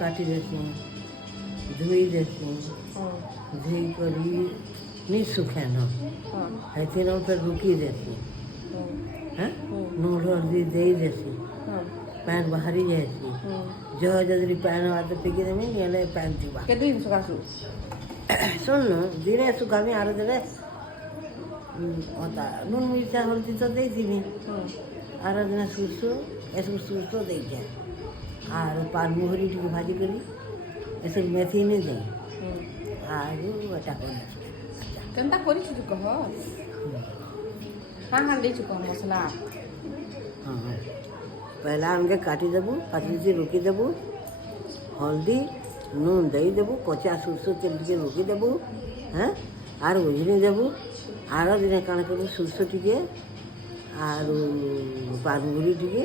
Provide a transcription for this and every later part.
काटी देती धोई देती धोई करी नहीं सुखे न ऐसे न फिर रुकी देती हाँ नून हल्दी दे देती पैन बाहरी जाती जहाँ जल्दी पैन आते पिकी देमी ये पैन थी କେତେ ଦିନ ସକାଶୁ सुन दिने सुखामी आर दिन नून मिर्चा हल्दी तो दे थी आर दिन सुरसो ऐसे सुरसो दे जाए और पान मुहरी टी भाजी करी ऐसे मेथी नहीं दे आलू बटा कर କେନ୍ତା କରିଛୁ ତୁ କହ କାଣା ଦେଇଛୁ କହ ମସଲା हाँ पहला हमके काटी देबू पतली से रोकी देबू हल्दी नून दे देबू कचा सुरसो तेल टे रोकी देबू हाँ आर उजनी देबू आर दिन काण करू सुरसो टे आर पानमुरी टे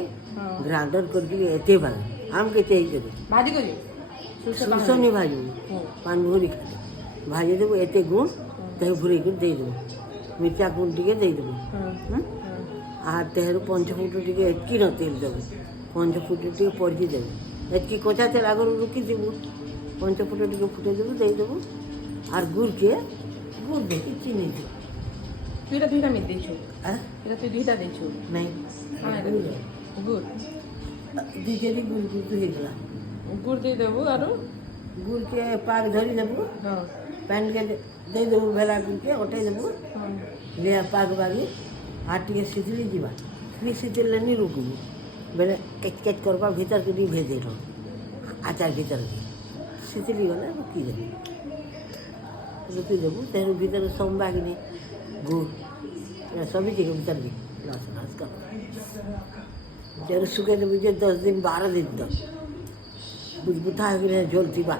ग्राइंडर करके एते भाज आमके चाहिए देबू ଭାଜି କରି सुरसो नहीं भाजू पानमुरी खाली भाजी देबू एते गुण तह भूरी कर दे देबू मिर्चा गुण टे दे देबू आर तेहरू पंचफुट टे एतकी न तेल देबू पंचफुट टे पढ़ी देबू एतकी कचा तेल आगरू रुकी देबू पंचफुट टे फुटे देबू दे देबू आर गुड़ के गुड़ देखी चीनी दे ତୁ ଏଇଟା ଦୁଇଟା ମିଶି ଦେଇଛୁ हाँ ଏଇଟା ତୁ ଦୁଇଟା ଦେଇଛୁ नहीं କାଣା गुड़ ଗୁଡ଼ दीदी गुड़ गुड़ तो ହେଇଗଲା ଗୁଡ଼ ଦେଇଦେବୁ ଆରୁ गुड़ के पाक धरी देबू ହଁ पैन के दे देबू बेला गुड़ के ओटे देबू ହଁ ले पाक बागी आर टे सितली जीवा भी सितले नहीं रुकबू बेले केच केच करबा भीतर के भेज दे आचार भीतर सितली गले रुकी देबू तेरू भीतर सोमबा कि नहीं गुड़ सभी चीज भीतर भी नाश नाश कर तेरू सुखे देबू जे 10 दिन 12 दिन तक बुझबुथा हो गए झोल थी बात